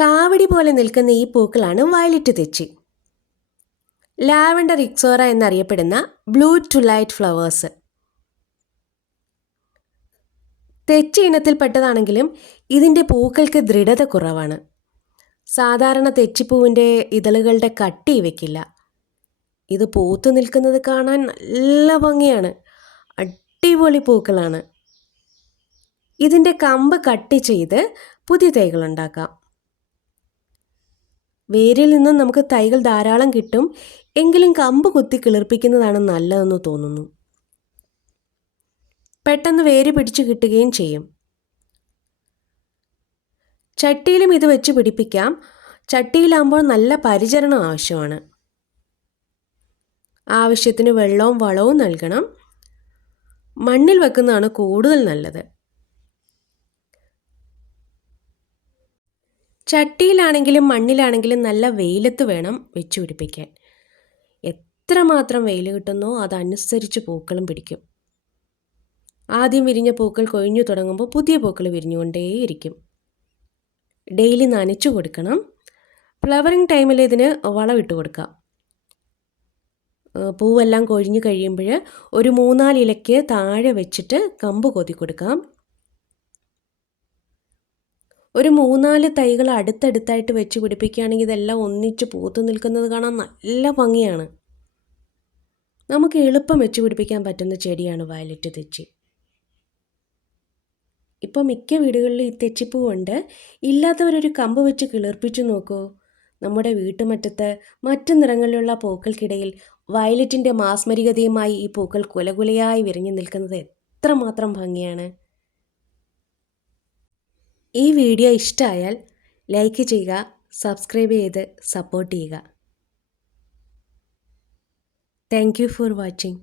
കാവടി പോലെ നിൽക്കുന്ന ഈ പൂക്കളാണ് വയലറ്റ് തെച്ചി. ലാവൻഡർ ഇക്സോറ എന്നറിയപ്പെടുന്ന ബ്ലൂ ടു ലൈറ്റ് ഫ്ലവേഴ്സ്. തെച്ചി ഇനത്തിൽപ്പെട്ടതാണെങ്കിലും ഇതിന്റെ പൂക്കൾക്ക് ദൃഢത കുറവാണ്. സാധാരണ തെച്ചിപ്പൂവിന്റെ ഇതളുകളുടെ കട്ടി ഇവയ്ക്കില്ല. ഇത് പൂത്തു നിൽക്കുന്നത് കാണാൻ നല്ല ഭംഗിയാണ്. അടിപൊളി പൂക്കളാണ്. ഇതിന്റെ കമ്പ് കട്ട് ചെയ്ത് പുതിയ തൈകൾ ഉണ്ടാക്കാം. വേരിൽ നിന്നും നമുക്ക് തൈകൾ ധാരാളം കിട്ടും. എങ്കിലും കമ്പ് കുത്തി കിളിർപ്പിക്കുന്നതാണ് നല്ലതെന്ന് തോന്നുന്നു. പെട്ടെന്ന് വേര് പിടിച്ചു കിട്ടുകയും ചെയ്യും. ചട്ടിയിലും ഇത് വെച്ച് പിടിപ്പിക്കാം. ചട്ടിയിലാകുമ്പോൾ നല്ല പരിചരണം ആവശ്യമാണ്. ആവശ്യത്തിന് വെള്ളവും വളവും നൽകണം. മണ്ണിൽ വെക്കുന്നതാണ് കൂടുതൽ നല്ലത്. ചട്ടിയിലാണെങ്കിലും മണ്ണിലാണെങ്കിലും നല്ല വെയിലത്ത് വേണം വെച്ച് പിടിപ്പിക്കാൻ. എത്രമാത്രം വെയിൽ കിട്ടുന്നോ അതനുസരിച്ച് പൂക്കളും പിടിക്കും. ആദ്യം വിരിഞ്ഞ പൂക്കൾ കൊഴിഞ്ഞു തുടങ്ങുമ്പോൾ പുതിയ പൂക്കൾ വിരിഞ്ഞുകൊണ്ടേയിരിക്കും. ഡെയിലി നനച്ചു കൊടുക്കണം. ഫ്ലവറിങ് ടൈമിൽ ഇതിന് വളമിട്ട് കൊടുക്കാം. പൂവെല്ലാം കൊഴിഞ്ഞു കഴിയുമ്പോൾ ഒരു മൂന്നാൽ ഇലയ്ക്ക് താഴെ വെച്ചിട്ട് കമ്പ് കൊതി കൊടുക്കാം. ഒരു മൂന്നാൽ തൈകൾ അടുത്തടുത്തായിട്ട് വെച്ച് പിടിപ്പിക്കുകയാണെങ്കിൽ ഇതെല്ലാം ഒന്നിച്ച് പൂത്തു നിൽക്കുന്നത് കാണാൻ നല്ല ഭംഗിയാണ്. നമുക്ക് എളുപ്പം വെച്ച് പിടിപ്പിക്കാൻ പറ്റുന്ന ചെടിയാണ് വയലറ്റ് തെച്ചി. ഇപ്പോൾ മിക്ക വീടുകളിലും ഈ തെച്ചിപ്പൂവുണ്ട് ഇല്ലാത്തവരൊരു കമ്പ് വെച്ച് കിളിർപ്പിച്ചു നോക്കൂ. നമ്മുടെ വീട്ടുമുറ്റത്ത് മറ്റു നിറങ്ങളിലുള്ള പൂക്കൾക്കിടയിൽ വയലറ്റിന്റെ മാസ്മരികതയുമായി ഈ പൂക്കൾ കുലകുലയായി വിരിഞ്ഞു നിൽക്കുന്നത് എത്രമാത്രം ഭംഗിയാണ്. ഈ വീഡിയോ ഇഷ്ടമായാൽ ലൈക്ക് ചെയ്യുക സബ്സ്ക്രൈബ് ചെയ്ത് സപ്പോർട്ട് ചെയ്യുക. Thank for watching.